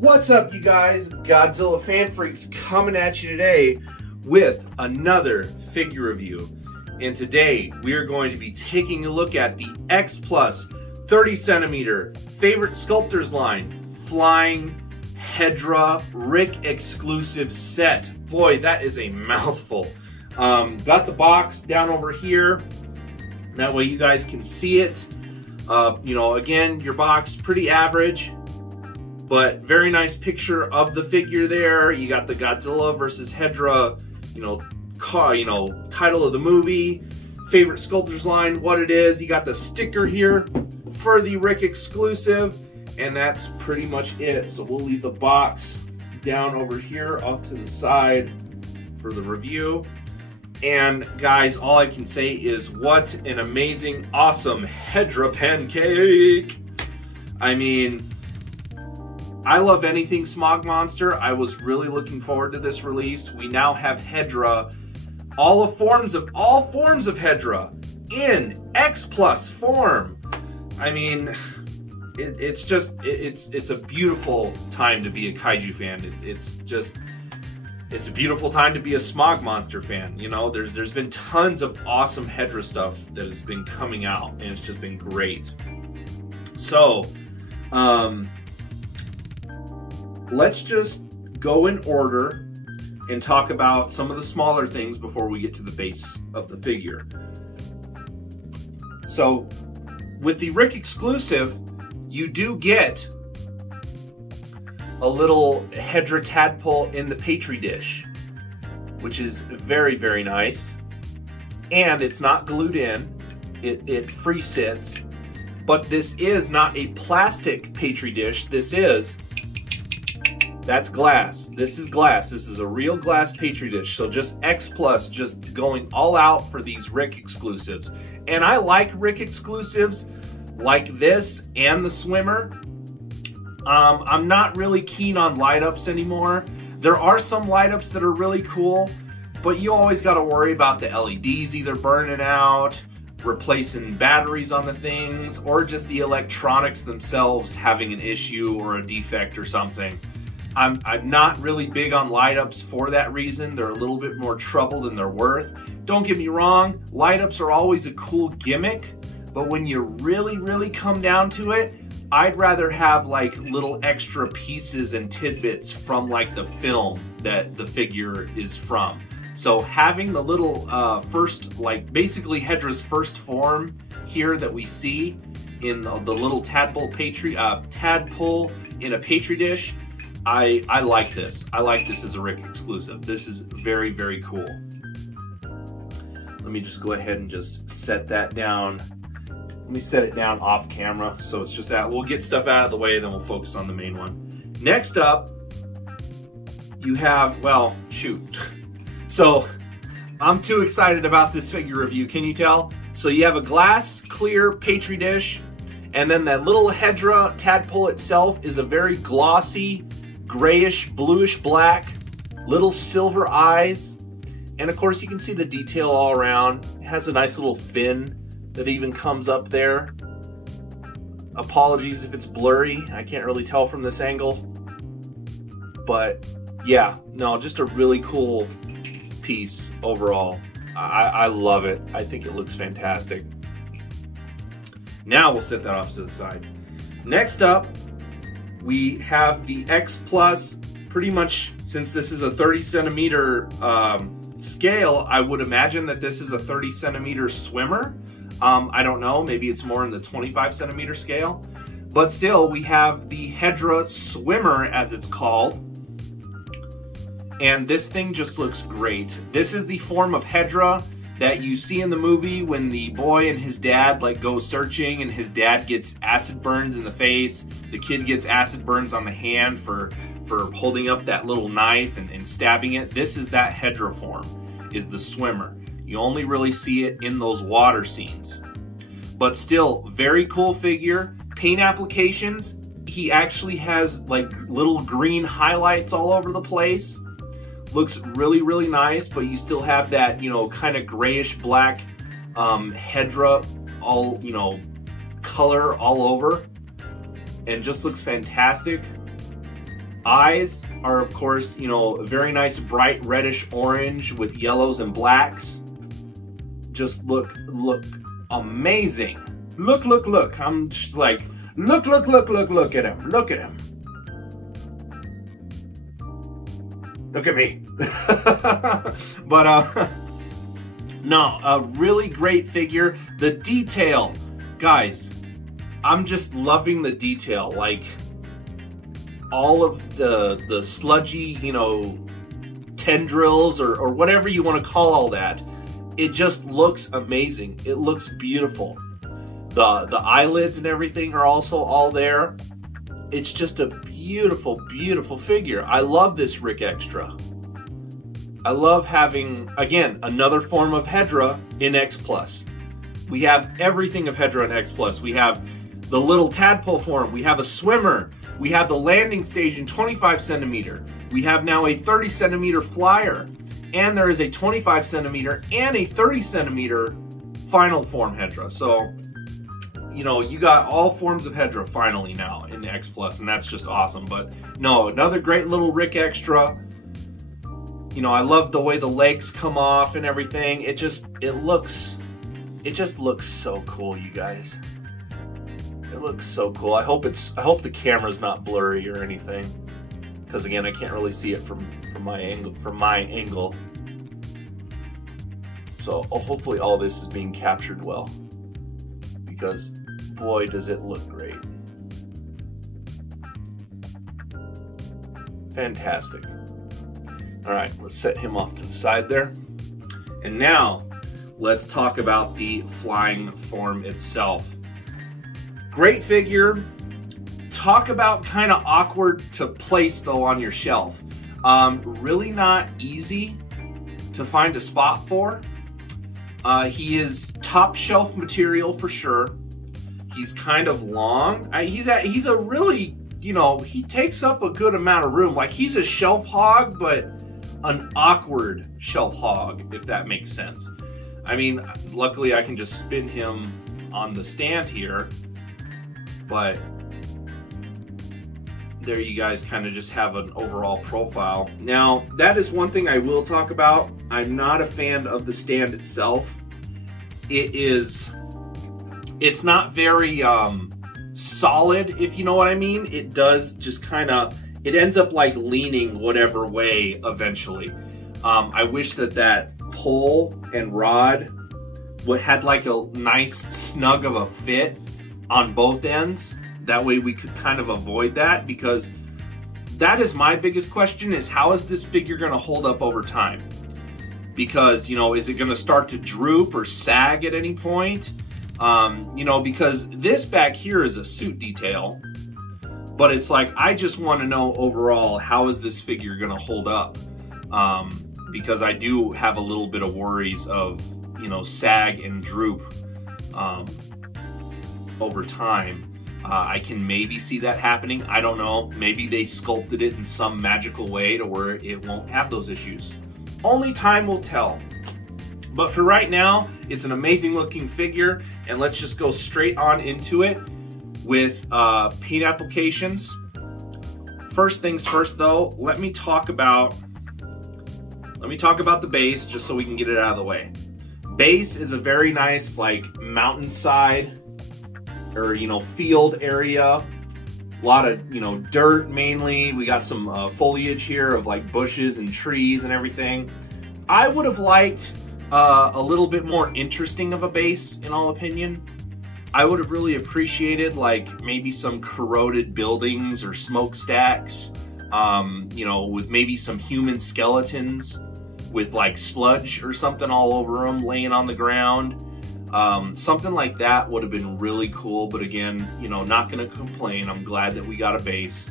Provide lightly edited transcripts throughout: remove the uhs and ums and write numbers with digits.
What's up, you guys? Godzilla Fan Freaks coming at you today with another figure review. And today we are going to be taking a look at the X Plus 30 centimeter favorite sculptors line flying Hedorah Rick exclusive set. Boy, that is a mouthful. Got the box down over here. That way you guys can see it. Again, your box pretty average, but very nice picture of the figure there. You got the Godzilla versus Hedorah, title of the movie, favorite sculptors line, what it is. You got the sticker here for the Rick exclusive, and that's pretty much it. So we'll leave the box down over here off to the side for the review. And guys, all I can say is what an amazing, awesome Hedorah pancake. I mean, I love anything Smog Monster. I was really looking forward to this release. We now have Hedorah, all forms of Hedorah in X Plus form. I mean, it's a beautiful time to be a kaiju fan. It's a beautiful time to be a Smog Monster fan. You know, there's been tons of awesome Hedorah stuff that has been coming out, and it's just been great. So, let's just go in order and talk about some of the smaller things before we get to the base of the figure. So, with the Rick exclusive, you do get a little Hedorah tadpole in the Petri dish, which is very, very nice. And it's not glued in, it free sits. But this is not a plastic Petri dish. That's glass. This is glass. This is a real glass Petri dish. So just X Plus, just going all out for these Rick exclusives. And I like Rick exclusives like this and the swimmer. I'm not really keen on light ups anymore. There are some light ups that are really cool, but you always got to worry about the LEDs either burning out, replacing batteries on the things, or just the electronics themselves having an issue or a defect or something. I'm not really big on light ups for that reason. They're a little bit more trouble than they're worth. Don't get me wrong, light ups are always a cool gimmick, but when you really, really come down to it, I'd rather have like little extra pieces and tidbits from like the film that the figure is from. So having the little basically Hedorah's first form here that we see in the little tadpole in a Petri dish, I like this. I like this as a Rick exclusive. This is very, very cool. Let me just go ahead and just set that down. Let me set it down off camera, so it's just that. We'll get stuff out of the way, then we'll focus on the main one. Next up, you have, well, shoot. So, I'm too excited about this figure review, can you tell? So you have a glass, clear Petri dish, and then that little Hedorah tadpole itself is a very glossy, grayish, bluish black, little silver eyes, and of course you can see the detail all around. It has a nice little fin that even comes up there. Apologies if it's blurry, I can't really tell from this angle. But yeah, no, just a really cool piece overall. I love it. I think it looks fantastic. Now we'll set that off to the side. Next up, we have the X Plus. Pretty much, since this is a 30 centimeter scale, I would imagine that this is a 30 centimeter swimmer. I don't know, maybe it's more in the 25 centimeter scale, but still we have the Hedorah swimmer, as it's called, and this thing just looks great. This is the form of Hedorah that you see in the movie when the boy and his dad go searching, and his dad gets acid burns in the face, the kid gets acid burns on the hand for holding up that little knife and stabbing it. This is that Hedorah form, is the swimmer. You only really see it in those water scenes. But still, very cool figure. Paint applications, he actually has like little green highlights all over the place. Looks really, really nice, but you still have that, kind of grayish black Hedorah, all, color all over. And just looks fantastic. Eyes are, of course, you know, a very nice bright reddish orange with yellows and blacks. Just look amazing. Look. I'm just like, look at him. Look at him. Look at me. But, no, a really great figure. The detail, guys, I'm just loving the detail. Like, all of the sludgy, you know, tendrils or whatever you want to call all that. It just looks amazing. It looks beautiful. The eyelids and everything are also all there. It's just a beautiful, beautiful figure. I love this Rick Extra. I love having, again, another form of Hedorah in X+. We have everything of Hedorah in X+. We have the little tadpole form. We have a swimmer. We have the landing stage in 25 centimeter. We have now a 30 centimeter flyer. And there is a 25 centimeter and a 30 centimeter final form Hedorah. So, you know, you got all forms of Hedorah finally now in the X+, and that's just awesome. But no, another great little Rick Extra. You know, I love the way the legs come off and everything. It just looks so cool, you guys. It looks so cool. I hope the camera's not blurry or anything, because again, I can't really see it from my angle. So hopefully all this is being captured well, because boy, does it look great. Fantastic. All right, let's set him off to the side there. And now let's talk about the flying form itself. Great figure. Talk about kind of awkward to place though on your shelf. Really not easy to find a spot for. He is top shelf material for sure. He's kind of long. He's a really, you know, he takes up a good amount of room. Like, he's a shelf hog, but an awkward shelf hog, if that makes sense. I mean, luckily I can just spin him on the stand here, but there you guys kind of just have an overall profile. Now, that is one thing I will talk about. I'm not a fan of the stand itself. It's not very solid, if you know what I mean. It does just kind of, it ends up like leaning whatever way eventually. I wish that pole and rod had like a nice snug of a fit on both ends. That way we could kind of avoid that, because that is my biggest question, is how is this figure going to hold up over time? Because, you know, is it going to start to droop or sag at any point? You know, because this back here is a suit detail, but it's like, I just want to know overall, how is this figure going to hold up? Because I do have a little bit of worries of, you know, sag and droop over time. I can maybe see that happening. I don't know. Maybe they sculpted it in some magical way to where it won't have those issues. Only time will tell. But for right now, it's an amazing looking figure, and let's just go straight on into it with paint applications. First things first though, let me talk about the base, just so we can get it out of the way. Base is a very nice, like, mountainside or, you know, field area. A lot of, you know, dirt mainly. We got some foliage here of like bushes and trees and everything. I would have liked a little bit more interesting of a base, in all opinion. I would have really appreciated like maybe some corroded buildings or smokestacks, you know, with maybe some human skeletons with like sludge or something all over them laying on the ground. Something like that would have been really cool, but again, you know, not gonna complain. I'm glad that we got a base.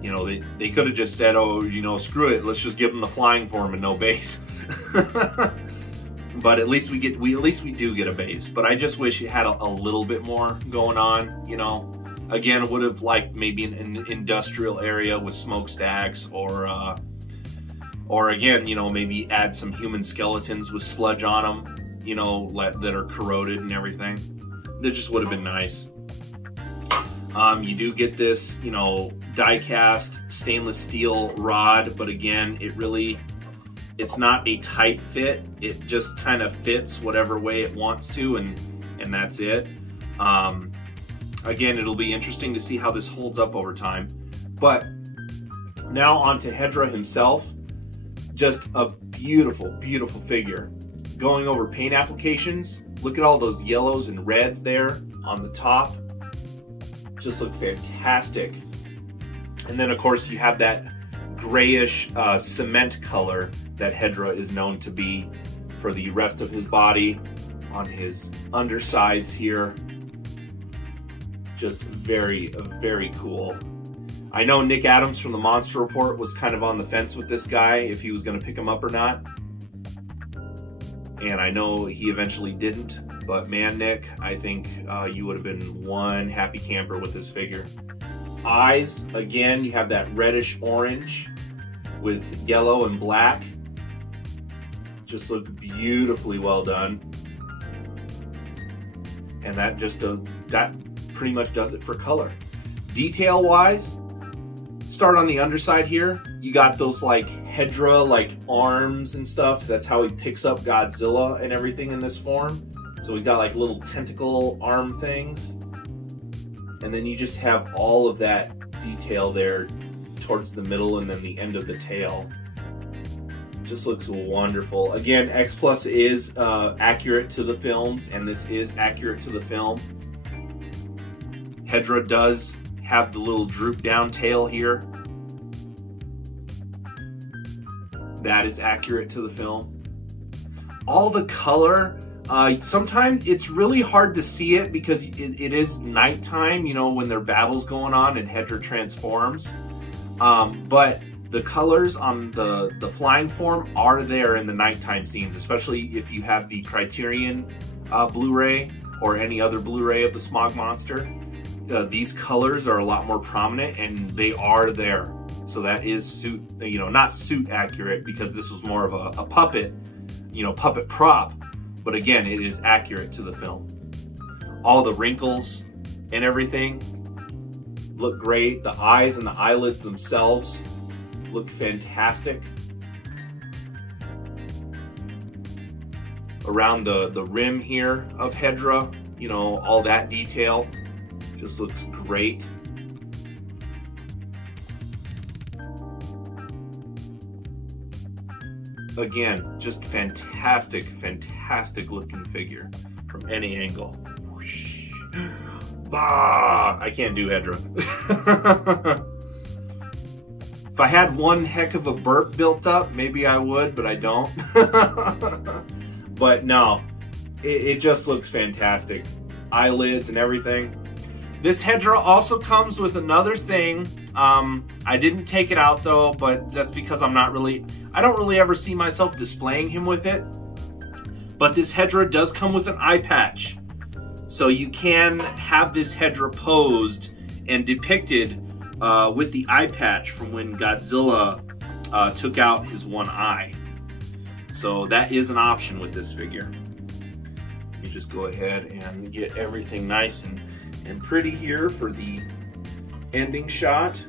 You know, they could have just said, oh, you know, screw it, let's just give them the flying form and no base. But at least we do get a base. But I just wish it had a little bit more going on, you know. Again, would have liked maybe an industrial area with smokestacks, or again, you know, maybe add some human skeletons with sludge on them, you know, that are corroded and everything. That just would have been nice. You do get this, you know, die-cast stainless steel rod, but again, it's not a tight fit. It just kind of fits whatever way it wants to, and that's it. Again, it'll be interesting to see how this holds up over time. But now on to Hedorah himself. Just a beautiful, beautiful figure. Going over paint applications, look at all those yellows and reds there on the top. Just look fantastic. And then of course you have that grayish cement color that Hedorah is known to be for the rest of his body. On his undersides here, just very, very cool. I know Nick Adams from the Monster Report was kind of on the fence with this guy, if he was going to pick him up or not. And I know he eventually didn't, but man, Nick, I think you would have been one happy camper with this figure. Eyes, again, you have that reddish orange with yellow and black. Just look beautifully well done. And that pretty much does it for color. Detail wise, start on the underside here. You got those like Hedorah like arms and stuff. That's how he picks up Godzilla and everything in this form. So he's got like little tentacle arm things. And then you just have all of that detail there towards the middle and then the end of the tail. Just looks wonderful. Again, X Plus is accurate to the films, and this is accurate to the film. Hedorah does have the little droop down tail here. That is accurate to the film. All the color, sometimes it's really hard to see it because it is nighttime, you know, when their battle's going on and Hedorah transforms. But the colors on the flying form are there in the nighttime scenes, especially if you have the Criterion Blu-ray or any other Blu-ray of the Smog Monster. These colors are a lot more prominent and they are there. So that is suit, you know, not suit accurate because this was more of a puppet, you know, puppet prop. But again, it is accurate to the film. All the wrinkles and everything look great. The eyes and the eyelids themselves look fantastic. Around the rim here of Hedorah, you know, all that detail just looks great. Again, just fantastic, fantastic looking figure from any angle. Whoosh. Bah! I can't do Hedorah. If I had one heck of a burp built up, maybe I would, but I don't. But no, it just looks fantastic. Eyelids and everything. This Hedorah also comes with another thing. I didn't take it out though, but that's because I don't really ever see myself displaying him with it. But this Hedorah does come with an eye patch. So you can have this Hedorah posed and depicted with the eye patch from when Godzilla took out his one eye. So that is an option with this figure. You just go ahead and get everything nice and pretty here for the ending shot.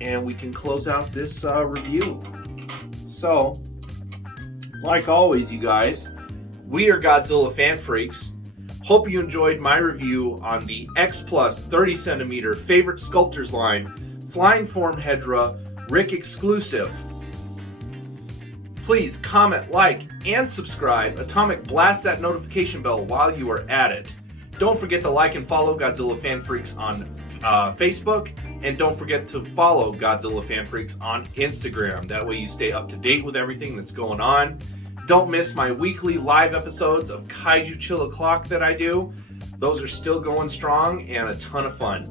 And we can close out this review. So, like always, you guys, we are Godzilla Fan Freaks. Hope you enjoyed my review on the X Plus 30 centimeter Favorite Sculptors line Flying Form Hedorah Rick exclusive. Please comment, like, and subscribe. Atomic blast that notification bell while you are at it. Don't forget to like and follow Godzilla Fan Freaks on Facebook, and don't forget to follow Godzilla Fan Freaks on Instagram. That way you stay up to date with everything that's going on. Don't miss my weekly live episodes of Kaiju Chill O'Clock that I do. Those are still going strong and a ton of fun.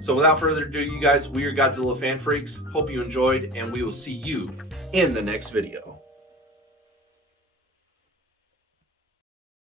So without further ado, you guys, we are Godzilla Fan Freaks. Hope you enjoyed, and we will see you in the next video.